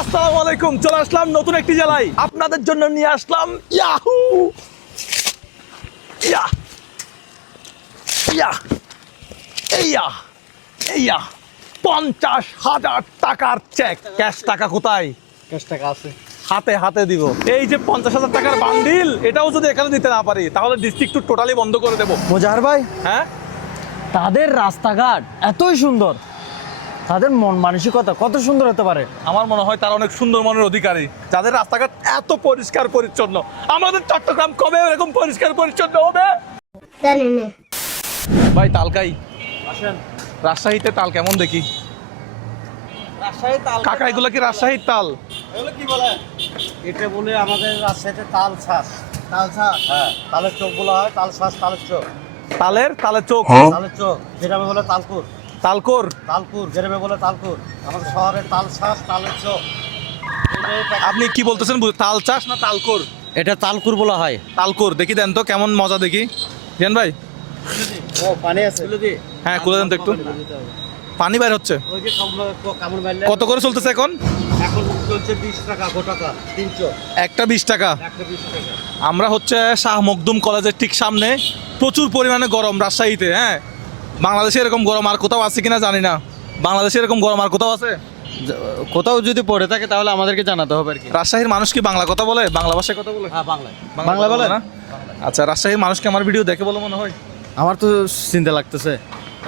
আসসালামু আলাইকুম চলে আসলাম নতুন একটি জেলায়। আপনাদের জন্য নিয়ে আসলাম ইয়াহু ইয়া ইয়া এইয়া এইয়া পঞ্চাশ হাজার টাকার চেক ক্যাশ টাকা কোথায়? ক্যাশ টাকা আছে। হাতে হাতে দিব। এই যে পঞ্চাশ হাজার টাকার বান্ডিল এটাও যদি এখানে দিতে না পারি তাহলে ডিস্ট্রিক্ট টোটালি বন্ধ করে দেবো। মোজাহার ভাই হ্যাঁ? তাদের রাস্তাঘাট এতই সুন্দর। তাদের মন মানসিকতা কত সুন্দর হতে পারে? আমার মনে হয় তারা অনেক সুন্দর মনের অধিকারী। যাদের রাস্তাঘাট এত পরিষ্কার পরিচ্ছন্ন। আমাদের চট্টগ্রাম কবে এরকম পরিষ্কার পরিচ্ছন্ন হবে? জানি না। ভাই তালকাই। আসেন। রাজশাহীতে তাল কেমন দেখি? রাজশাহী তাল কাকা এগুলো কি রাজশাহীর তাল? এগুলো কি বলে? এটা বলে আমাদের রাজশাহীতে তাল ছাস তাল ছাস হ্যাঁ। তালের চোখ বলা হয় তাল ছাস তালের চোখ। তালের তালের চোখ। তালের চোখ। গ্রামে বলে তালকুর। তালকোর? তালকুর গ্রামে বলে তালকুর। আমাদের শহরে তাল চাষ তালের চোখ আপনি কি বলতেছেন তাল চাষ না তালকোর? এটা তালকুর বলা হয়। তালকোর দেখি দেন তো কেমন মজা দেখি। জান ভাই? ও পানি আছে। হ্যাঁ খুলে দেন তো একটু। পানি বাইর হচ্ছে। কত করে চলতেছে এখন? এখন চলছে বিশ টাকা গোটাকা তিনশো একটা বিশ টাকা। একটা বিশ টাকা। আমরা হচ্ছে শাহ মখদুম কলেজের ঠিক সামনে প্রচুর পরিমাণে গরম রাজশাহীতে হ্যাঁ? বাংলাদেশে এরকম গরম আর কোথাও আছে কিনা জানি না। বাংলাদেশে এরকম গরম আর কোথাও আছে? কোথাও যদি পড়ে থাকে তাহলে আমাদেরকে জানাতে হবে আর কি। রাজশাহীর মানুষ কি বাংলা কথা বলে? বাংলা ভাষায় কথা বলে? হ্যাঁ বাংলায়। বাংলা বলে না? আচ্ছা রাজশাহীর মানুষকে আমার ভিডিও দেখে বলে মনে হয়। আমার তো চিন্তা লাগতেছে।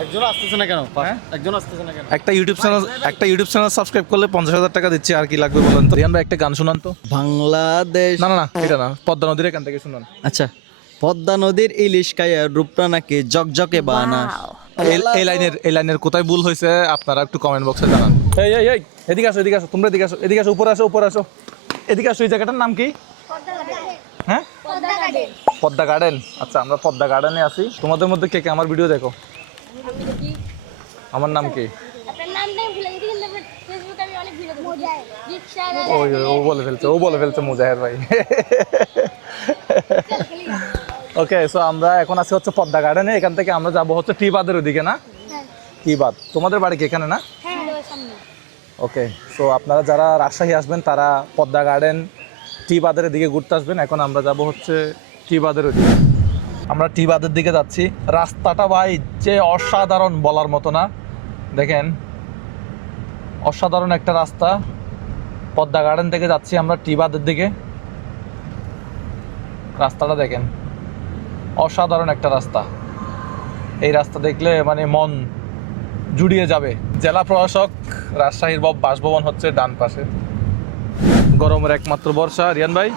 একজন আসতেছে না কেন? হ্যাঁ? একজন আসতেছে না কেন? একটা ইউটিউব চ্যানেল একটা ইউটিউব চ্যানেল সাবস্ক্রাইব করলে পঞ্চাশ হাজার টাকা দিচ্ছি আর কি লাগবে বলেন তো? ভাই একটা গান শুনান তো। বাংলাদেশ না না না এটা না পদ্মা নদীর এখান থেকে শুনান। আচ্ছা। পদ্মা নদীর ইলিশ কায়া রূপরা নাকি জকজকে বানা এই লাইনের এই লাইনের কোথায় ভুল হয়েছে আপনারা একটু কমেন্ট বক্সে জানান। এই এই এই এদিকে আসো এদিকে আসো তোমরা এদিকে আসো এদিকে আসো উপরে আসো উপরে আসো। এদিকে আসো এই জায়গাটার নাম কি? হ্যাঁ? পদ্মা গার্ডেন। আচ্ছা আমরা পদ্মা গার্ডেনে আছি। তোমাদের মধ্যে কে কে? আমার ভিডিও দেখো। আমার নাম কি? ও বলে ফেলছে ও বলে ফেলছে মুজাহের ভাই। ওকে সো আমরা এখন আছি হচ্ছে পদ্মা গার্ডেনে এখান থেকে আমরা যাব হচ্ছে টি বাদের ওদিকে না? হ্যাঁ। টি বাদ তোমাদের বাড়ি কি এখানে না? হ্যাঁ সামনে। ওকে সো আপনারা যারা রাজশাহী আসবেন তারা পদ্মা গার্ডেন টি বাদের দিকে ঘুরতে আসবেন। এখন আমরা যাব হচ্ছে টি বাদের দিকে আমরা টি বাদের দিকে যাচ্ছি। রাস্তাটা ভাই যে অসাধারণ বলার মতো না? দেখেন অসাধারণ একটা রাস্তা। পদ্মা গার্ডেন থেকে যাচ্ছি আমরা টি বাদের দিকে। রাস্তাটা দেখেন। অসাধারণ একটা রাস্তা। এই রাস্তা দেখলে মানে মন জুড়িয়ে যাবে। জেলা প্রশাসক রাজশাহীর বব বাসভবন হচ্ছে ডান পাশে। গরমের একমাত্র বর্ষা। রিয়ান ভাই?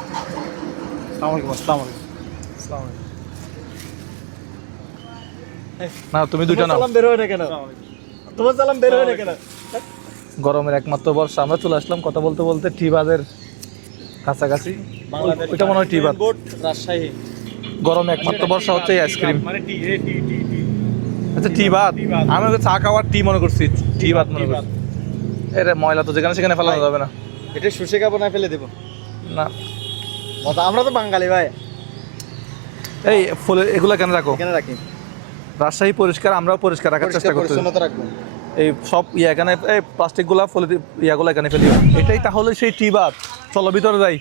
না তুমি দুইটা নাও। বের হয় না তোমার সালাম বের হয় না কেন? গরমের একমাত্র বর্ষা। আমরা চলে আসলাম কথা বলতে বলতে টি বাদের কাছাকাছি। ওইটা মনে হয় টি বাদ রাজশাহী। গরমে একমাত্র বর্ষা হচ্ছে এই আইসক্রিম। মানে আচ্ছা টি বাদ আমি চা খাওয়ার টি মনে করছি। টি বাদ মনে করছি। এর ময়লা তো যেখানে সেখানে ফেলানো যাবে না। এটা শুষে কাপড় না ফেলে দেবো? না। মজা আমরা তো বাঙালি ভাই। এই ফুলে এগুলা কেন রাখো? কেন রাখি। রাজশাহী পরিষ্কার আমরাও পরিষ্কার রাখার চেষ্টা করছি এই সব ইয়া এখানে এই প্লাস্টিকগুলা ফলে ইয়াগুলা এখানে ফেলি এটাই তাহলে সেই টি বাদ চলো ভিতরে যাই।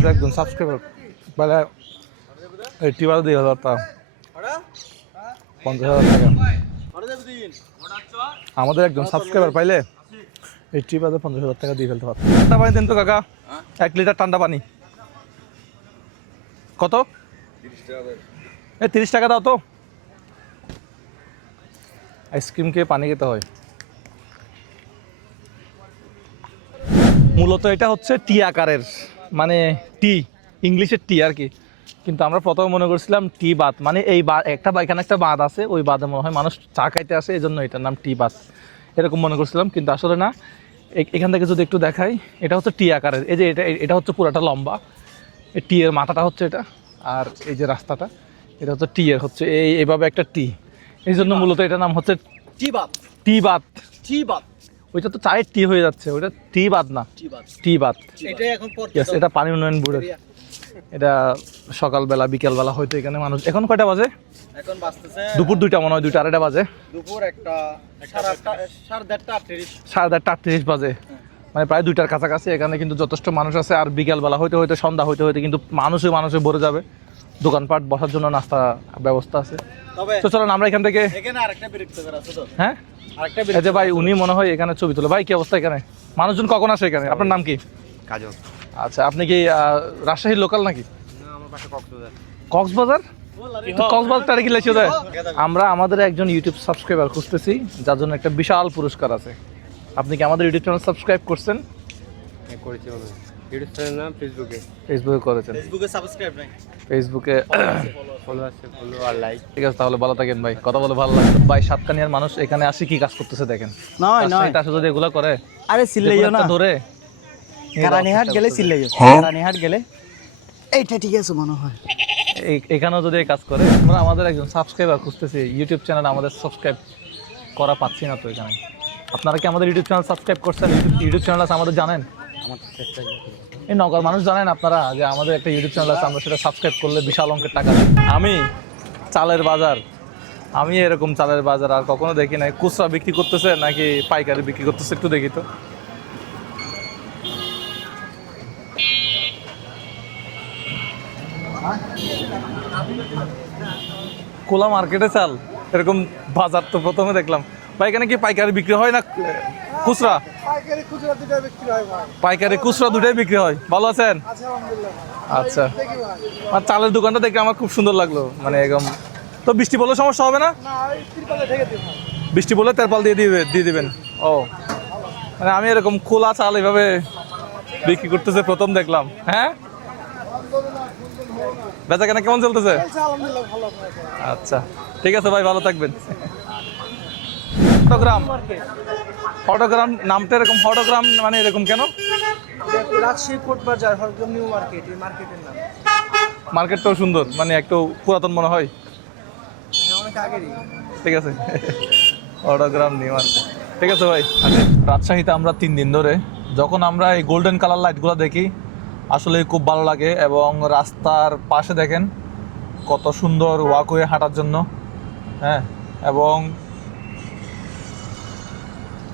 আমাদের একজন সাবস্ক্রাইবার বলে, এই টি বাদ দুই হাজার টাকা। পঞ্চাশ হাজার টাকা। আমাদের একজন সাবস্ক্রাইবার পাইলে এই টি বাদে পঞ্চাশ হাজার টাকা দিয়ে ফেলতে পারত। ঠান্ডা পানি দেন তো, কাকা। এক লিটার ঠান্ডা পানি। কত? এই তিরিশ টাকা দাও তো। আইসক্রিম খেয়ে পানি খেতে হয়। মূলত এটা হচ্ছে টি আকারের মানে টি ইংলিশের টি আর কি। কিন্তু আমরা প্রথমে মনে করছিলাম টি বাত মানে এই বা একটা বা এখানে একটা বাঁধ আছে ওই বাঁধে মনে হয় মানুষ চা খাইতে আসে এই জন্য এটার নাম টি বাস এরকম মনে করছিলাম কিন্তু আসলে না এখান থেকে যদি একটু দেখাই এটা হচ্ছে টি আকারের। এই যে এটা এটা হচ্ছে পুরাটা লম্বা। এই টি এর মাথাটা হচ্ছে এটা আর এই যে রাস্তাটা এটা হচ্ছে টি এর হচ্ছে। এই এইভাবে একটা টি। এই জন্য মূলত এটার নাম হচ্ছে টি বাত টি বাত টি বাত ওইটা তো চায়ের টি হয়ে যাচ্ছে ওইটা টি বাদ না। টি বাদ। এটা পানি উন্নয়ন বোর্ডের। এটা সকালবেলা বিকেলবেলা হয়তো এখানে মানুষ এখন কয়টা বাজে? এখন দুপুর দুইটা মনে হয় দুইটা আড়াইটা বাজে। দুপুর একটা সাড়ে সাড়ে দেড়টা আটত্রিশ। আটত্রিশ বাজে। মানে প্রায় দুইটার কাছাকাছি এখানে কিন্তু যথেষ্ট মানুষ আছে আর বিকেলবেলা হইতে হইতে সন্ধ্যা হইতে হইতে কিন্তু মানুষে মানুষে ভরে যাবে। দোকানপাট বসার জন্য নাস্তা ব্যবস্থা আছে। তবে তো চলেন আমরা এখান থেকে এখানে আরেকটা বিরক্ত করে আছে তো? হ্যাঁ? আরেকটা এই যে ভাই উনি মনে হয় এখানে ছবি তোলে। ভাই কি অবস্থা এখানে? মানুষজন কখন আসে এখানে? আপনার নাম কি? কাজল। আচ্ছা আপনি কি রাজশাহীর লোকাল নাকি? না আমার পাশে কক্সবাজার। কক্সবাজার? কি যায়? আমরা আমাদের একজন ইউটিউব সাবস্ক্রাইবার খুঁজতেছি যার জন্য একটা বিশাল পুরস্কার আছে। আপনি কি আমাদের ইউটিউব চ্যানেল সাবস্ক্রাইব করছেন? করেছি মনে ইউটিউব চ্যানেল নাম ফেসবুকে। ফেসবুকে করেছেন ফেসবুকে সাবস্ক্রাইব নাই। ফেসবুকে ফলো আছে ফলো আর লাইক ঠিক আছে তাহলে ভালো থাকেন ভাই। কথা বলে ভালো লাগল। ভাই সাতকানিয়ার মানুষ এখানে আসে কি কাজ করতেছে দেখেন? নয় নয়। রাজশাহীতে যদি এগুলো করে আরে সিল্লাইও না। ধরে কারানিহাট গেলে সিল্লাইও কারানিহাট গেলে। এইটা ঠিক আছে মনে হয়। এই- এখানেও যদি কাজ করে আমরা আমাদের একজন সাবস্ক্রাইবার খুঁজতেছি। ইউটিউব চ্যানেল আমাদের সাবস্ক্রাইব করা পাচ্ছি না তো এখানে। আপনারা কি আমাদের ইউটিউব চ্যানেল সাবস্ক্রাইব করছেন? ইউটিউব চ্যানেল আছে আমাদের জানেন? এই নগর মানুষ জানেন আপনারা যে আমাদের একটা ইউটিউব চ্যানেল আছে, আমরা সেটা সাবস্ক্রাইব করলে বিশাল অঙ্কের টাকা। আমি চালের বাজার। আমি এরকম চালের বাজার আর কখনো দেখি নাই। খুচরা বিক্রি করতেছে নাকি পাইকারি বিক্রি করতেছে একটু দেখি তো। কোলা মার্কেটে চাল। এরকম বাজার তো প্রথমে দেখলাম। ভাই, এখানে কি পাইকারি বিক্রি হয় না খুচরা? পাইকারি খুচরা দুটাই বিক্রি হয় ভালো আছেন? আচ্ছা আর চালের দোকানটা দেখে আমার খুব সুন্দর লাগল। মানে একদম। তো বৃষ্টি পড়লে সমস্যা হবে না? বৃষ্টি পড়লে তেরপাল দিয়ে দিবে দিয়ে দিবেন। ও। মানে আমি এরকম খোলা চাল এভাবে বিক্রি করতেছে প্রথম দেখলাম। হ্যাঁ? বেচা কেনা কেমন চলতেছে? আচ্ছা। ঠিক আছে ভাই ভালো থাকবেন। ফটোগ্রাম? ফটোগ্রাম নামটা এরকম ফটোগ্রাম মানে এরকম কেন? রাজশাহী বাজার নিউ মার্কেট এই মার্কেটের নাম। মার্কেটটাও সুন্দর মানে একটু পুরাতন মনে হয়? হ্যাঁ, অনেক আগেরই। ঠিক আছে। অটোগ্রাম নিউ মার্কেট। ঠিক আছে ভাই আচ্ছা রাজশাহীতে আমরা তিন দিন ধরে যখন আমরা এই গোল্ডেন কালার লাইটগুলো দেখি আসলে খুব ভালো লাগে এবং রাস্তার পাশে দেখেন কত সুন্দর ওয়াকওয়ে হাঁটার জন্য হ্যাঁ এবং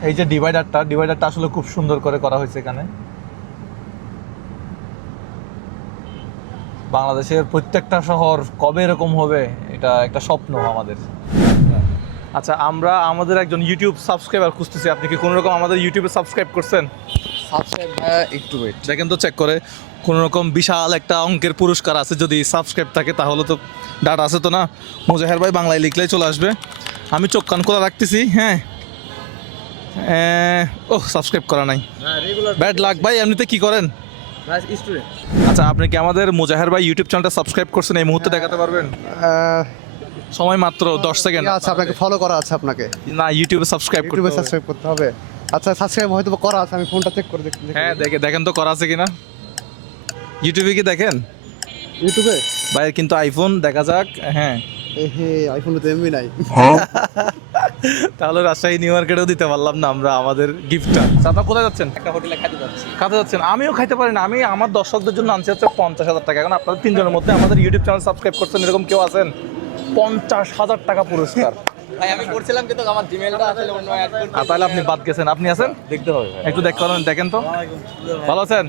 এই যে ডিভাইডারটা ডিভাইডারটা আসলে খুব সুন্দর করে করা হয়েছে এখানে। বাংলাদেশের প্রত্যেকটা শহর কবে এরকম হবে এটা একটা স্বপ্ন আমাদের। আচ্ছা আমরা আমাদের একজন ইউটিউব সাবস্ক্রাইবার খুঁজতেছি। আপনি কি কোনো রকম আমাদের ইউটিউবে সাবস্ক্রাইব করছেন? সাবস্ক্রাইব ভাইয়া একটু ওয়েট দেখেন তো চেক করে। কোনো রকম বিশাল একটা অঙ্কের পুরস্কার আছে যদি সাবস্ক্রাইব থাকে তাহলে তো ডাটা আছে তো না? মোজাহের ভাই বাংলায় লিখলেই চলে আসবে। আমি চোখ কান খোলা রাখতেছি হ্যাঁ? ও সাবস্ক্রাইব করা নাই। হ্যাঁ রেগুলার ব্যাড লাক ভাই এমনিতে কি করেন? আচ্ছা আপনি কি আমাদের মোজাহের ভাই ইউটিউব চ্যানেলটা সাবস্ক্রাইব করছেন এই মুহূর্তে দেখাতে পারবেন? সময় মাত্র দশ সেকেন্ড আচ্ছা আপনাকে ফলো করা আছে আপনাকে। না ইউটিউবে সাবস্ক্রাইব করতে ইউটিউবে হবে। সাবস্ক্রাইব করতে হবে। আচ্ছা সাবস্ক্রাইব হয়তো করা আছে আমি ফোনটা চেক করে দেখতে হ্যাঁ দেখে দেখেন তো করা আছে কিনা। ইউটিউবে কি দেখেন? ইউটিউবে ভাইয়ের কিন্তু আইফোন দেখা যাক। হ্যাঁ। হে আইফোনে তো এমবি নাই। তাহলে রাজশাহী নিউ মার্কেটেও দিতে পারলাম না আমরা আমাদের গিফটটা আপনার কোথায় যাচ্ছেন? একটা হোটেলে খাইতে যাচ্ছি। কাছে যাচ্ছেন? আমিও খাইতে পারি না। আমি আমার দর্শকদের জন্য আনছি হচ্ছে পঞ্চাশ হাজার টাকা। এখন আপনাদের তিনজনের মধ্যে আমাদের ইউটিউব চ্যানেল সাবস্ক্রাইব করছেন এরকম কেউ আছেন? পঞ্চাশ হাজার টাকা পুরস্কার। ভাই আমি করছিলাম কিন্তু আমার জিমেলটা আসলে অন্য অ্যাড আর তাহলে আপনি বাদ গেছেন। আপনি আছেন? দেখতে হবে একটু দেখ করেন দেখেন তো। ভালো আছেন?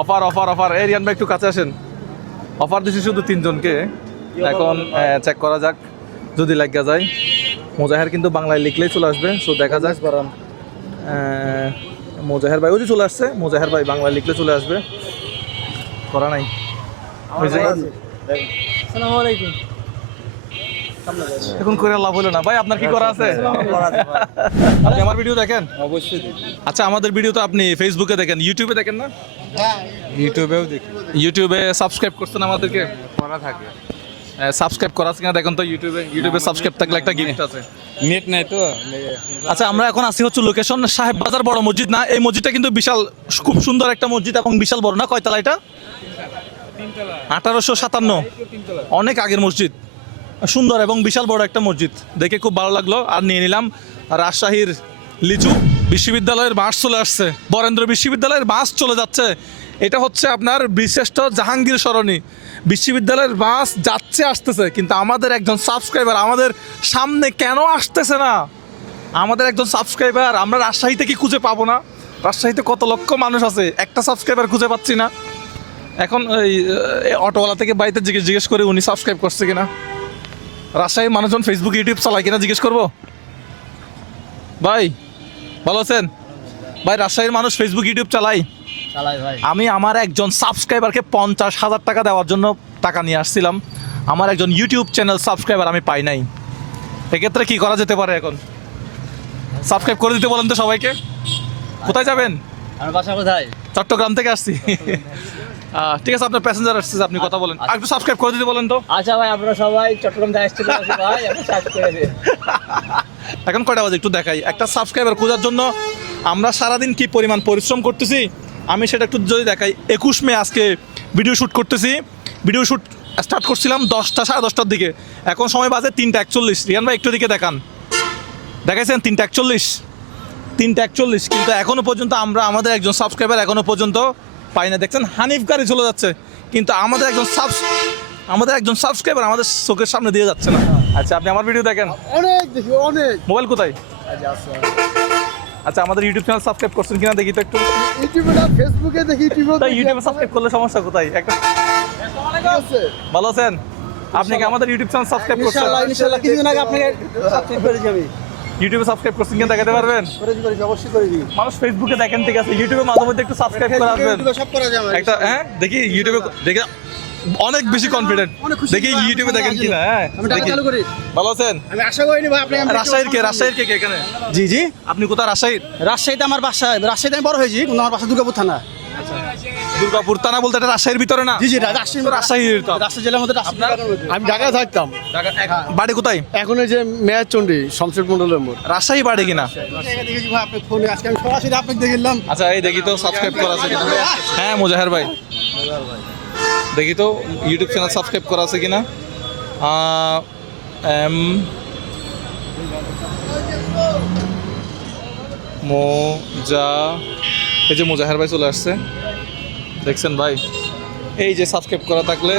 Offer offer offer. এই রিয়ান ভাই একটু কাছে আসেন। অফার দিছি শুধু তিনজনকে। এখন চেক করা যাক। যদি লাগা যায়। মোজাহের কিন্তু বাংলায় লিখলেই চলে আসবে সো দেখা যাক। মোজাহের ভাই ওই যে চলে আসছে মোজাহের ভাই বাংলায় লিখলে চলে আসবে। করা নাই। এখন করে লাভ হলো না। ভাই আপনার কি করা আছে? আপনি আমার ভিডিও দেখেন? অবশ্যই আচ্ছা আমাদের ভিডিও তো আপনি ফেসবুকে দেখেন ইউটিউবে দেখেন না? ইউটিউবেও দেখি। ইউটিউবে সাবস্ক্রাইব করছেন আমাদেরকে? করা থাকে। সাবস্ক্রাইব করা আছে কিনা দেখুন তো ইউটিউবে ইউটিউবে সাবস্ক্রাইব থাকলে একটা গিফট আছে। নেট নাই তো? আচ্ছা আমরা এখন আসি হচ্ছে লোকেশন সাহেব বাজার বড় মসজিদ না? এই মসজিদটা কিন্তু বিশাল খুব সুন্দর একটা মসজিদ এবং বিশাল বড় না? কয়তলা এটা? আঠারোশো সাতান্ন। অনেক আগের মসজিদ। সুন্দর এবং বিশাল বড় একটা মসজিদ। দেখে খুব ভালো লাগল। আর নিয়ে নিলাম রাজশাহীর লিচু। বিশ্ববিদ্যালয়ের বাস চলে আসছে। বরেন্দ্র বিশ্ববিদ্যালয়ের বাস চলে যাচ্ছে। এটা হচ্ছে আপনার বিশিষ্ট জাহাঙ্গীর সরণি। বিশ্ববিদ্যালয়ের বাস যাচ্ছে, আসতেছে, কিন্তু আমাদের একজন সাবস্ক্রাইবার আমাদের সামনে কেন আসতেছে না? আমাদের একজন সাবস্ক্রাইবার আমরা রাজশাহীতে কি খুঁজে পাবো না? রাজশাহীতে কত লক্ষ মানুষ আছে, একটা সাবস্ক্রাইবার খুঁজে পাচ্ছি না। এখন ওই অটোওয়ালা থেকে বাড়িতে জিজ্ঞেস জিজ্ঞেস করে, উনি সাবস্ক্রাইব করছে কিনা? রাজশাহীর মানুষজন ফেসবুক ইউটিউব চালায় কিনা জিজ্ঞেস করব? ভাই, ভালো আছেন? ভাই, রাজশাহীর মানুষ ফেসবুক ইউটিউব ভাই আমি আমার একজন সাবস্ক্রাইবারকে পঞ্চাশ হাজার টাকা দেওয়ার জন্য টাকা নিয়ে আসছিলাম। আমার একজন ইউটিউব চ্যানেল সাবস্ক্রাইবার আমি পাই নাই। এক্ষেত্রে কি করা যেতে পারে এখন? সাবস্ক্রাইব করে দিতে বলেন তো সবাইকে। কোথায় যাবেন? আমার বাসা কোথায়? চট্টগ্রাম থেকে আসছি। ঠিক আছে আপনার প্যাসেঞ্জার আসছে আপনি কথা বলেন। আর একটু সাবস্ক্রাইব করে দিতে বলেন তো। আচ্ছা ভাই আপনারা সবাই চট্টগ্রাম থেকে ভাই দিই এখন কয়টা বাজে একটু দেখাই। একটা সাবস্ক্রাইবার খোঁজার জন্য আমরা সারাদিন কি পরিমাণ পরিশ্রম করতেছি? আমি সেটা একটু যদি দেখাই একুশ মে আজকে ভিডিও শ্যুট করতেছি। ভিডিও শ্যুট স্টার্ট করছিলাম দশটা সাড়ে দশটার দিকে। এখন সময় বাজে তিনটা একচল্লিশ। রিয়ান ভাই একটু দিকে দেখান। দেখাইছেন তিনটা একচল্লিশ? তিনটা একচল্লিশ কিন্তু এখনও পর্যন্ত আমরা আমাদের একজন সাবস্ক্রাইবার এখনও পর্যন্ত পাই না। দেখছেন হানিফ গাড়ি চলে যাচ্ছে কিন্তু আমাদের একজন সাবস আমাদের একজন সাবস্ক্রাইবার আমাদের চোখের সামনে দিয়ে যাচ্ছে না। আচ্ছা আপনি আমার ভিডিও দেখেন। অনেক দেখি অনেক। মোবাইল কোথায়? আচ্ছা আমাদের ইউটিউব চ্যানেল সাবস্ক্রাইব করছেন কিনা দেখি তো একটু। ইউটিউবে না ফেসবুকে দেখি ইউটিউবে তাই ইউটিউবে সাবস্ক্রাইব করলে সমস্যা কোথায়? একটা ভালো আছেন? আপনি কি আমাদের ইউটিউব চ্যানেল সাবস্ক্রাইব করছেন? ইনশাআল্লাহ ইনশাআল্লাহ কিছুদিন আগে আপনাকে সাবস্ক্রাইব আমি। ইউটিউবে সাবস্ক্রাইব করছেন কিনা দেখাতে পারবেন? মানুষ ফেসবুকে দেখেন ঠিক আছে। ইউটিউবে মাঝে মধ্যে একটু সাবস্ক্রাইব করে আসবেন। করা একটা হ্যাঁ দেখি ইউটিউবে দেখে অনেক বেশি কনফিডেন্ট দেখি ইউটিউবে দেখেন সাহায্য। কিনা হ্যাঁ। আমি টাকা দেখি। চালু করি। ভালো আছেন? আমি আশা করিনি ভাই আপনি রাজশাহীর কে রাজশাহীর কে কে এখানে? জি জি। আপনি কোথায়? রাজশাহীর? রাজশাহীতে আমার বাসা রাজশাহীতে আমি বড় হয়েছি কিন্তু আমার বাসা দুর্গাপুর থানা। দুর্গাপুর থানা বলতে এটা রাজশাহীর ভিতরে না? জি জি রাজশাহী রাজশাহীর তো রাজশাহী জেলার মধ্যে রাজশাহী জেলার মধ্যে। আমি ঢাকায় থাকতাম। ঢাকা- বাড়ি কোথায়? এখন এই যে মেয়ার চন্ডী শমশের মন্ডলের মোড় রাজশাহী বাড়ি কিনা? দেখেছি ভাই আপনি ফোনে। আজকে আমি সরাসরি আপনাকে দেখলাম। আচ্ছা এই দেখি তো সাবস্ক্রাইব করা আছে হ্যাঁ মুজাহের ভাই। দেখি তো ইউটিউব চ্যানেল সাবস্ক্রাইব করা আছে কিনা? না এম মোজা এই যে মোজাহের ভাই চলে আসছে। দেখছেন ভাই? এই যে সাবস্ক্রাইব করা থাকলে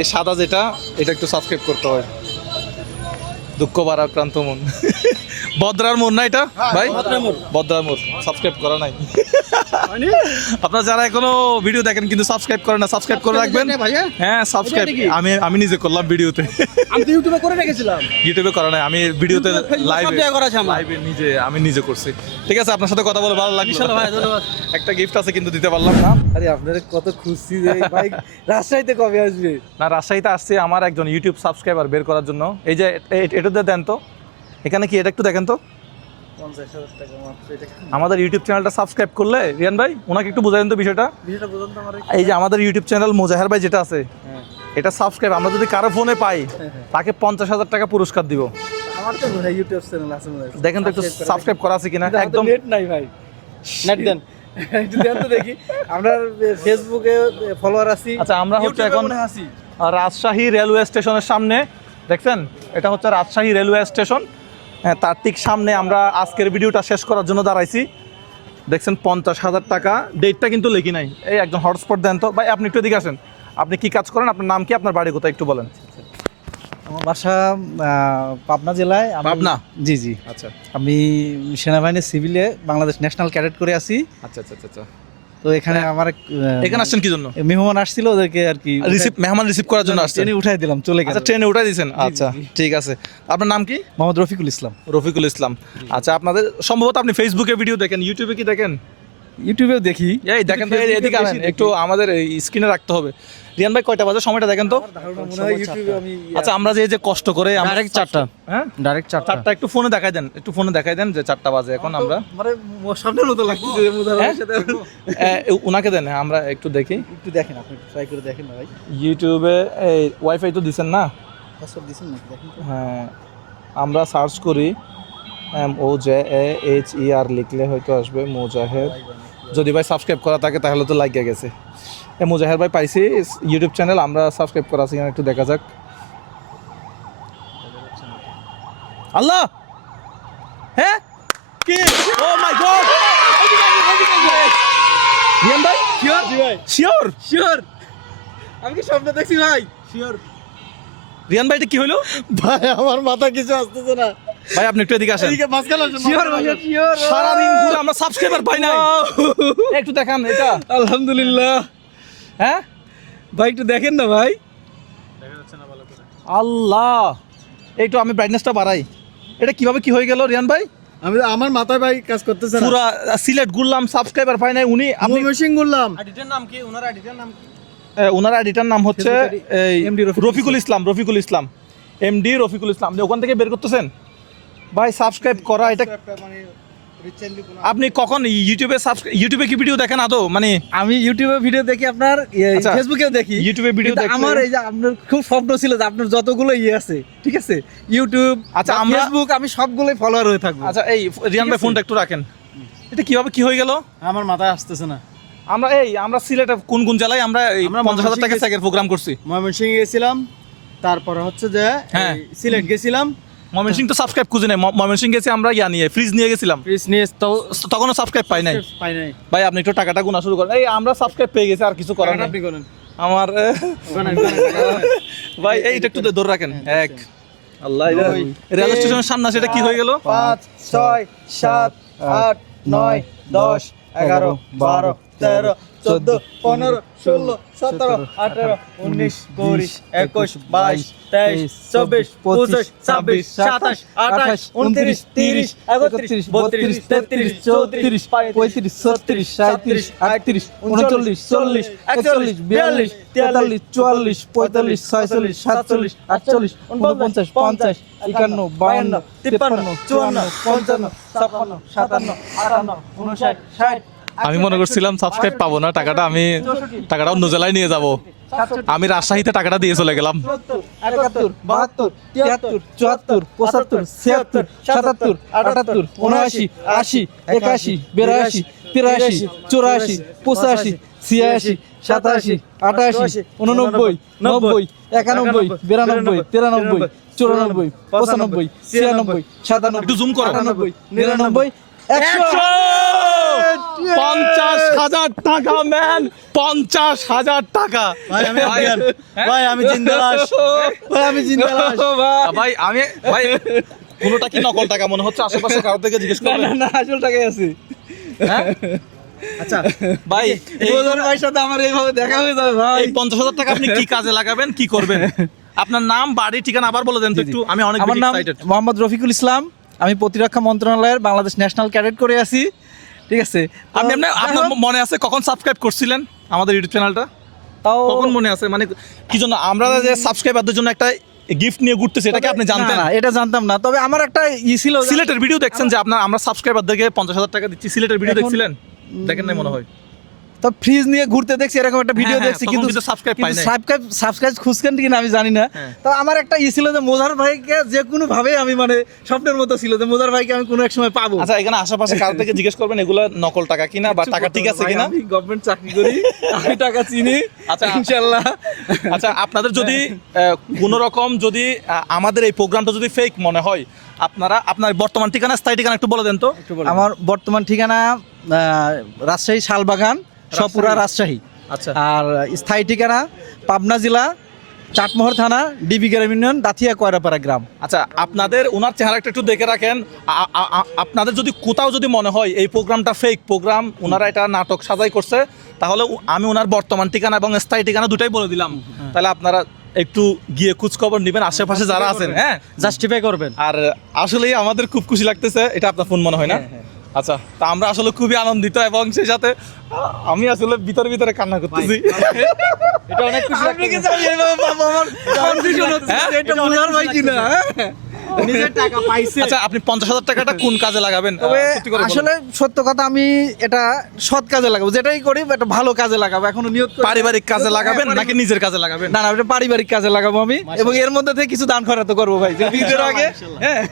এই সাদা যেটা এটা একটু সাবস্ক্রাইব করতে হয়। দুঃখ বারাক্রান্ত মন। বদ্রার মন না এটা? ভাই? বদ্রার মন। সাবস্ক্রাইব করা নাই। আপনারা যারা এখনও ভিডিও দেখেন কিন্তু সাবস্ক্রাইব করেন না সাবস্ক্রাইব করে রাখবেন। হ্যাঁ? সাবস্ক্রাইব আমি আমি নিজে করলাম ভিডিওতে আমি তো ইউটিউবে করে রেখেছিলাম। ইউটিউবে করা নাই। আমি ভিডিওতে লাইভে লাইভে নিজে আমি নিজে করছি। ঠিক আছে আপনার সাথে কথা বলে ভালো লাগল। ভাই ধন্যবাদ। একটা গিফট আছে কিন্তু দিতে পারলাম না। আরে আপনারা কত খুশি যে ভাই রাজশাহীতে কবে আসবে? না রাজশাহীতে আসছে আমার একজন ইউটিউব সাবস্ক্রাইবার বের করার জন্য। এই যে এটাতে দেন তো। এখানে কি এটা একটু দেখেন তো। আমাদের ইউটিউব চ্যানেলটা সাবস্ক্রাইব করলে রিয়ান ভাই ওনাকে একটু বুঝাই দেন তো বিষয়টা। এই যে আমাদের ইউটিউব চ্যানেল মোজাহের ভাই যেটা আছে হ্যাঁ। এটা সাবস্ক্রাইব আমরা যদি কারও ফোনে পাই তাকে পঞ্চাশ হাজার টাকা পুরস্কার দিব। হয় দেখেন তো একটু সাবস্ক্রাইব করা আছে কিনা একদম নেট নাই ভাই। নেট দেন। দেখি। আমরা ফেসবুকে ফলোয়ার আছি। আচ্ছা আমরা হচ্ছে এখন হয় রাজশাহী রেলওয়ে স্টেশনের সামনে দেখছেন? এটা হচ্ছে রাজশাহী রেলওয়ে স্টেশন। হ্যাঁ, তার ঠিক সামনে আমরা আজকের ভিডিওটা শেষ করার জন্য দাঁড়াইছি। দেখছেন পঞ্চাশ হাজার টাকা। ডেটটা কিন্তু লেখি নাই। এই একজন হটস্পট দেন তো। ভাই আপনি একটু এদিকে আসেন। আপনি কি কাজ করেন? আপনার নাম কি? আপনার বাড়ি কোথায়? একটু বলেন। আমার বাসা পাবনা জেলায়। পাবনা? জি জি। আচ্ছা। আমি সেনাবাহিনীর সিভিলে বাংলাদেশ ন্যাশনাল ক্যাডেট করে আছি। আচ্ছা আচ্ছা আচ্ছা। তো এখানে আমার এখানে আসছেন কি জন্য? মেহমান আসছিল ওদেরকে আর কি রিসিভ মেহমান রিসিভ করার জন্য ট্রেনে উঠাই দিলাম চলে গেল। আচ্ছা ট্রেনে উঠাই দিয়েছেন? আচ্ছা ঠিক আছে। আপনার নাম কি? মোহাম্মদ রফিকুল ইসলাম। রফিকুল ইসলাম। আচ্ছা আপনাদের সম্ভবত আপনি ফেসবুকে ভিডিও দেখেন ইউটিউবে কি দেখেন? ইউটিউবেও দেখি। এই দেখেন তো এই- এদিকে আনেন একটু আমাদের স্ক্রিনে রাখতে হবে। রিয়ান ভাই কয়টা বাজে? সময়টা দেখেন তো। হয় আচ্ছা আমরা যে এই যে কষ্ট করে আমরা- ডাইরেক্ট চারটা হ্যাঁ? ডাইরেক্ট চারটা। চারটা একটু ফোনে দেখাই দেন একটু ফোনে দেখাই দেন যে চারটা বাজে এখন আমরা মানে সামনের মতো লাগছে হ্যাঁ? এ, উনাকে দেন হ্যাঁ, আমরা একটু দেখি। একটু দেখেন আপনি ট্রাই করে দেখেন ভাই। ইউটিউবে এই ওয়াইফাই তো দিছেন না? পাসওয়ার্ড দিছেন নাকি? দেখেন তো। হ্যাঁ আমরা সার্চ করি M O J A H E R লিখলে হয়তো আসবে মোজাহের যদি ভাই সাবস্ক্রাইব করা থাকে তাহলে তো লাগিয়ে গেছে। এ মোজাহের ভাই পাইছি ইউটিউব চ্যানেল আমরা সাবস্ক্রাইব করা আছে একটু দেখা যাক। আল্লাহ! হ্যাঁ? কি? ও মাই গড রিয়ান ভাই? শিওর জি ভাই। শিওর শিওর আমি কি স্বপ্ন দেখছি ভাই? শিওর রিয়ান ভাই এটা কি হলো? ভাই আমার মাথা কিছু আসতেছে না। ভাই আপনি একটু এদিকে আসেন। সারাদিন ঘুরে আমরা সাবস্ক্রাইবার পাই নাই। একটু দেখান এটা। আলহামদুলিল্লাহ। হ্যাঁ? ভাই একটু দেখেন না ভাই। আল্লাহ। এই তো আমি ব্রাইটনেসটা বাড়াই। এটা কীভাবে কি হয়ে গেল রিয়ান ভাই? আমি আমার মাথায় ভাই কাজ করতেছে না। পুরা সিলেট ঘুরলাম সাবস্ক্রাইবার পাই নাই উনি। আপনি মেশিন করলাম আইডিটার নাম কি? ওনার আইডিটার নাম কি? ওনার আইডিটার নাম হচ্ছে রফিকুল রফিকুল ইসলাম। রফিকুল ইসলাম। এমডি রফিকুল ইসলাম। আপনি ওখান থেকে বের করতেছেন? ভাই সাবস্ক্রাইব করা এটা মানে আপনি কখন ইউটিউবে সাবস্ক্রাইব ইউটিউবে কি ভিডিও দেখেন আদৌ? মানে আমি ইউটিউবে ভিডিও দেখি আপনার আচ্ছা। ফেসবুকেও দেখি। ইউটিউবে ভিডিও দেখলে- আমার এই যে আপনার খুব স্বপ্ন ছিল যে আপনার যতগুলো ইয়ে আছে ঠিক আছে? ইউটিউব আচ্ছা, আচ্ছা আমরা- ফেসবুক আমি সবগুলোই ফলোয়ার হয়ে থাকব। আচ্ছা এই রিয়ান ভাই ফোনটা একটু রাখেন। এটা কীভাবে কি হয়ে গেল? আমার মাথায় আসতেছে না। আমরা এই আমরা সিলেটে কোন কোন জেলায় আমরা পঞ্চাশ হাজার টাকা স্যাকের প্রোগ্রাম করছি? ময়মনসিংহে গেছিলাম তারপরে হচ্ছে যে হ্যাঁ। সিলেট গেছিলাম ময়মনসিং তো সাবস্ক্রাইব খুঁজে নেই ময়মনসিং গেছি আমরা ইয়া নিয়ে ফ্রিজ নিয়ে গেছিলাম। ফ্রিজ নিয়ে তো তখনও সাবস্ক্রাইব পাই নাই। পাই নাই। ভাই আপনি একটু টাকাটা গুনা শুরু করেন। এই আমরা সাবস্ক্রাইব পেয়ে গেছি আর কিছু করার টাকাটা নাই। আপনি করেন আমার। ভাই এইটা একটু ধরে রাখেন। এক আল্লাহ রেল স্টেশনের সামনে এটা কি হয়ে গেল? পাঁচ ছয় সাত আট নয় দশ এগারো বারো। তেরো চোদ্দ পনেরো ষোলো সতেরো আঠারো উনিশ কুড়ি একুশ বাইশ তেইশ চব্বিশ পঁচিশ ছাব্বিশ সাতাশ আঠাশ উনত্রিশ তিরিশ একত্রিশ বত্রিশ তেত্রিশ চৌত্রিশ পঁয়ত্রিশ ছত্রিশ সাঁত্রিশ আটত্রিশ উনচল্লিশ চল্লিশ একচল্লিশ বিয়াল্লিশ তেতাল্লিশ চুয়াল্লিশ পঁয়তাল্লিশ ছয়চল্লিশ সাতচল্লিশ আটচল্লিশ উনপঞ্চাশ পঞ্চাশ একান্ন বায়ান্ন তিপ্পান্ন চুয়ান্ন পঞ্চান্ন ছাপ্পান্ন সাতান্ন আটান্ন উনষাট ষাট আমি মনে করছিলাম সাবস্ক্রাইব পাবো না টাকাটা আমি টাকাটা অন্য জেলায় নিয়ে যাব আমি রাজশাহীতে টাকাটা দিয়ে চলে গেলাম একাত্তর বাহাত্তর তিয়াত্তর চুয়াত্তর পঁচাত্তর ছিয়াত্তর সাতাত্তর আটাত্তর উনআশি আশি একাশি বিরাশি তিরাশি চুরাশি পঁচাশি ছিয়াশি সাতাশি আটাশি উননব্বই নব্বই একানব্বই বিরানব্বই তিরানব্বই চুরানব্বই পঁচানব্বই ছিয়ানব্বই সাতানব্বই একটু করো। আটানব্বই নিরানব্বই একশো! পঞ্চাশ হাজার টাকা ম্যান পঞ্চাশ হাজার টাকা। ভাই আমি। ভাই আমি জিন্দালাস ভাই আমি জিন্দালাস ভাই আমি ভাই কোনোটা কি নকল টাকা মনে হচ্ছে? আশেপাশে কারও থেকে জিজ্ঞেস না করবেন। না না আসল টাকাই আছে। হ্যাঁ? আচ্ছা ভাই এই- ভাইয়ের সাথে আমার এইভাবে দেখা হয়ে যাবে ভাই। পঞ্চাশ হাজার টাকা আপনি কি কাজে লাগাবেন? কি করবেন? আপনার নাম বাড়ি ঠিকানা আবার বলে দেন তো একটু। আমি অনেক আমার নাম মোহাম্মদ রফিকুল ইসলাম। আমি প্রতিরক্ষা মন্ত্রণালয়ের বাংলাদেশ ন্যাশনাল ক্যাডেট করে আছি। ঠিক আছে। আপনি আপনার মনে আছে কখন সাবস্ক্রাইব করছিলেন আমাদের ইউটিউব চ্যানেলটা তাও কখন মনে আছে? মানে কি জন্য আমরা যে সাবস্ক্রাইবারদের জন্য একটা গিফট নিয়ে ঘুরতেছি এটা কি আপনি জানতেন? না, না, এটা জানতাম না। তবে আমার একটা ই ছিল সিলেটের ভিডিও দেখছেন যে আপনার আমরা সাবস্ক্রাইবারদেরকে পঞ্চাশ হাজার টাকা দিচ্ছি। সিলেটের ভিডিও দেখছিলেন? দেখেন নাই মনে হয়। তো ফ্রিজ নিয়ে ঘুরতে দেখছি এরকম একটা ভিডিও হ্যাঁ, হ্যাঁ, দেখছি কিন্তু। সাবস্ক্রাইব সাবস্ক্রাইব খুঁজছেন কিনা আমি জানি না হ্যাঁ। তো আমার একটা ই ছিল যে মোজার ভাইকে যে কোনো ভাবে আমি মানে স্বপ্নের মতো ছিল যে মোজার ভাইকে আমি কোনো এক সময় পাবো আচ্ছা এখানে আশেপাশে কার থেকে জিজ্ঞেস করবেন এগুলো নকল টাকা কিনা বা টাকা ঠিক আছে কিনা আমি গভর্নমেন্ট চাকরি করি আমি টাকা চিনি আচ্ছা। ইনশাআল্লাহ আচ্ছা আপনাদের যদি কোন রকম যদি আমাদের এই প্রোগ্রামটা যদি ফেক মনে হয় আপনারা আপনার বর্তমান ঠিকানা স্থায়ী ঠিকানা একটু বলে দেন তো আমার বর্তমান ঠিকানা রাজশাহী শালবাগান সপুরা রাজশাহী। আচ্ছা। আর স্থায়ী ঠিকানা পাবনা জেলা চাটমোহর থানা ডিবি গ্রাম ইউনিয়ন দাথিয়া কয়রাপাড়া গ্রাম। আচ্ছা আপনাদের ওনার চেহারাটা একটু দেখে রাখেন। আপনাদের যদি কোথাও যদি মনে হয় এই প্রোগ্রামটা ফেক প্রোগ্রাম ওনারা এটা নাটক সাজাই করছে তাহলে আমি ওনার বর্তমান ঠিকানা এবং স্থায়ী ঠিকানা দুটাই বলে দিলাম। তাহলে আপনারা একটু গিয়ে খোঁজ খবর নেবেন আশেপাশে যারা আছেন হ্যাঁ? জাস্টিফাই করবেন। আর আসলেই আমাদের খুব খুশি লাগতেছে এটা আপনার ফোন মনে হয় না? আচ্ছা তা আমরা আসলে খুবই আনন্দিত এবং সেই সাথে আমি আসলে ভিতরে ভিতরে কান্না করতেছি। এটা অনেক খুশি আপনি এটা মোজার ভাই কিনা? নিজের টাকা পাইছে। আপনি পঞ্চাশ হাজার টাকাটা কোন কাজে লাগাবেন। আসলে সত্য কথা আমি এটা সৎ কাজে লাগাবো। যেটাই করি এটা ভালো কাজে লাগাবো। এখনও পারিবারিক কাজে লাগাবেন হ্যাঁ, নাকি নিজের কাজে লাগাবেন? না না ওটা পারিবারিক কাজে লাগাবো আমি। এবং এর মধ্যে থেকে কিছু দান খরচ করব ভাই ঈদের আগে। হ্যাঁ।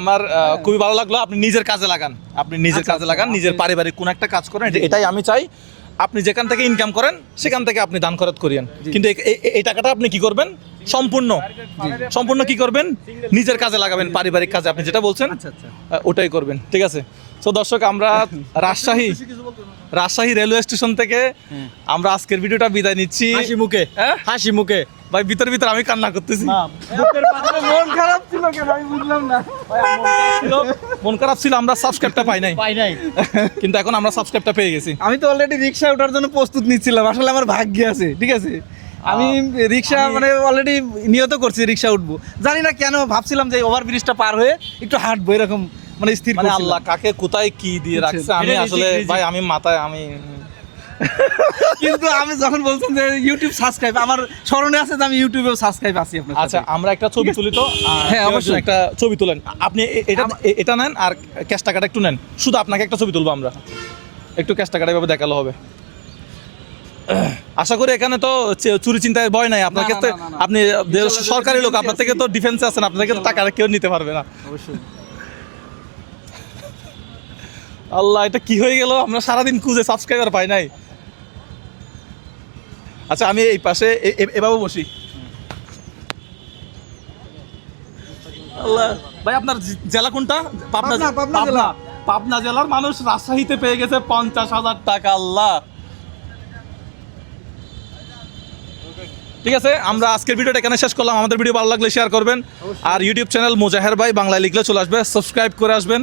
আমার খুবই ভালো লাগল। আপনি নিজের কাজে লাগান। আপনি নিজের কাজে লাগান নিজের পারিবারিক কোন একটা কাজ করেন এটাই আমি চাই। আপনি যেখান থেকে ইনকাম করেন সেখান থেকে আপনি দান খরচ করিয়েন। কিন্তু এই- টাকাটা আপনি কি করবেন? সম্পূর্ণ সম্পূর্ণ কি করবেন? নিজের কাজে লাগাবেন পারিবারিক কাজে আপনি যেটা বলছেন আচ্ছা আচ্ছা। ওটাই করবেন ঠিক আছে? তো দর্শক আমরা রাজশাহী রাজশাহী রেলওয়ে স্টেশন থেকে আমরা আজকের ভিডিওটা বিদায় নিচ্ছি। হাসি মুখে হ্যাঁ? হাসি মুখে। ভাই ভিতর ভিতর আমি কান্না করতেছি। মন খারাপ ছিল কেন? আমি বুঝলাম না। মন খারাপ ছিল। আমরা সাবস্ক্রাইবটা পাই নাই। পাই নাই। কিন্তু এখন আমরা সাবস্ক্রাইবটা পেয়ে গেছি। আমি তো অলরেডি রিক্সা ওঠার জন্য প্রস্তুত নিচ্ছিলাম। আসলে আমার ভাগ্যে আছে ঠিক আছে? আমি রিক্সা মানে অলরেডি নিয়ত করছি রিক্সা উঠবো। জানি না কেন ভাবছিলাম যে ওভার ব্রিজটা পার হয়ে একটু হাঁটবো এরকম মানে স্থির মানে আল্লাহ কাকে কোথায় কি দিয়ে রাখছে? আমি আসলে। ভাই আমি মাথায় আমি কিন্তু আমি যখন বলছেন যে ইউটিউব সাবস্ক্রাইব আমার স্মরণে আছে যে আমি ইউটিউবেও সাবস্ক্রাইব আছি আপনার আচ্ছা আমরা একটা ছবি তুলি তো হ্যাঁ, অবশ্যই। একটা ছবি তুলেন। আপনি এটা এটা নেন আর ক্যাশ টাকাটা একটু নেন। শুধু আপনাকে একটা ছবি তুলবো আমরা। একটু ক্যাশ টাকাটা এভাবে দেখাল হবে। আশা করি এখানে তো চুরি চিন্তায় ভয় নাই। আপনার না। আপনি সরকারি লোক আপনার থেকে তো ডিফেন্সে আছেন আপনার থেকে তো টাকা কেউ নিতে পারবে না। অবশ্যই। আল্লাহ এটা কি হয়ে গেল? আমরা সারাদিন খুঁজে সাবস্ক্রাইবার পাই নাই। আচ্ছা আমি এই পাশে এভাবে বসি। আল্লাহ ভাই আপনার জেলা কোনটা? পাবনা পাবনা, পাবনা জেলা। পাবনা জেলার মানুষ রাজশাহীতে পেয়ে গেছে পঞ্চাশ হাজার টাকা আল্লাহ। ঠিক আছে আমরা আজকের ভিডিওটা এখানে শেষ করলাম। আমাদের ভিডিও ভালো লাগলে শেয়ার করবেন। আর ইউটিউব চ্যানেল মোজাহের ভাই বাংলায় লিখলে চলে আসবে। সাবস্ক্রাইব করে আসবেন।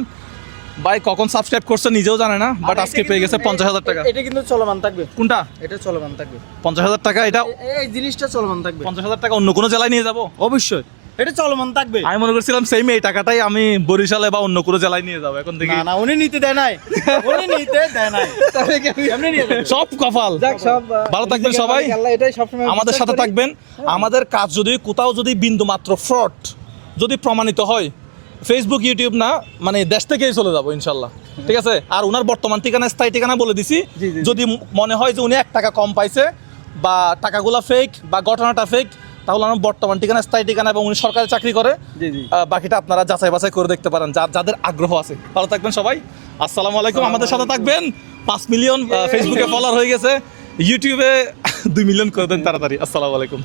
ভাই কখন সাবস্ক্রাইব করছে নিজেও জানে না বাট আজকে পেয়ে গেছে পঞ্চাশ হাজার টাকা। এটা কিন্তু চলমান থাকবে। কোনটা? এটা চলমান থাকবে। পঞ্চাশ হাজার টাকা এটা এই জিনিসটা চলমান থাকবে। পঞ্চাশ হাজার টাকা অন্য কোনো জেলায় নিয়ে যাব? অবশ্যই। এটা চলমান থাকবে। আমি মনে করছিলাম সেম এই টাকাটাই আমি বরিশালে বা অন্য কোনো জেলায় নিয়ে যাব এখন থেকে না না উনি নিতে দেয় নাই। উনি নিতে দেয় নাই। তবে কি আমি- এমনি নিয়ে যাবে। সব কপাল। যাক সব আহ, ভালো থাকবেন সবাই। আল্লাহ এটাই সবসময় আমাদের বিশ্বাস সাথে করি। থাকবেন। আমাদের কাজ যদি কোথাও যদি বিন্দু মাত্র ফ্রড যদি প্রমাণিত হয় ফেসবুক ইউটিউব না মানে দেশ থেকেই চলে যাব ইনশাল্লাহ। ঠিক আছে? আর ওনার বর্তমান ঠিকানা স্থায়ী ঠিকানা বলে দিছি। যদি মনে হয় যে উনি এক টাকা কম পাইছে বা টাকাগুলা ফেক বা ঘটনাটা ফেক তাহলে আমার বর্তমান ঠিকানা স্থায়ী ঠিকানা এবং উনি সরকারি চাকরি করে বাকিটা আপনারা যাচাই বাছাই করে দেখতে পারেন যা যাদের আগ্রহ আছে। ভালো থাকবেন সবাই। আসসালামু আলাইকুম আমাদের সাথে থাকবেন। পাঁচ মিলিয়ন ফেসবুকে ফলোয়ার হয়ে গেছে। ইউটিউবে দুই মিলিয়ন করে দেন তাড়াতাড়ি। আসসালামু আলাইকুম।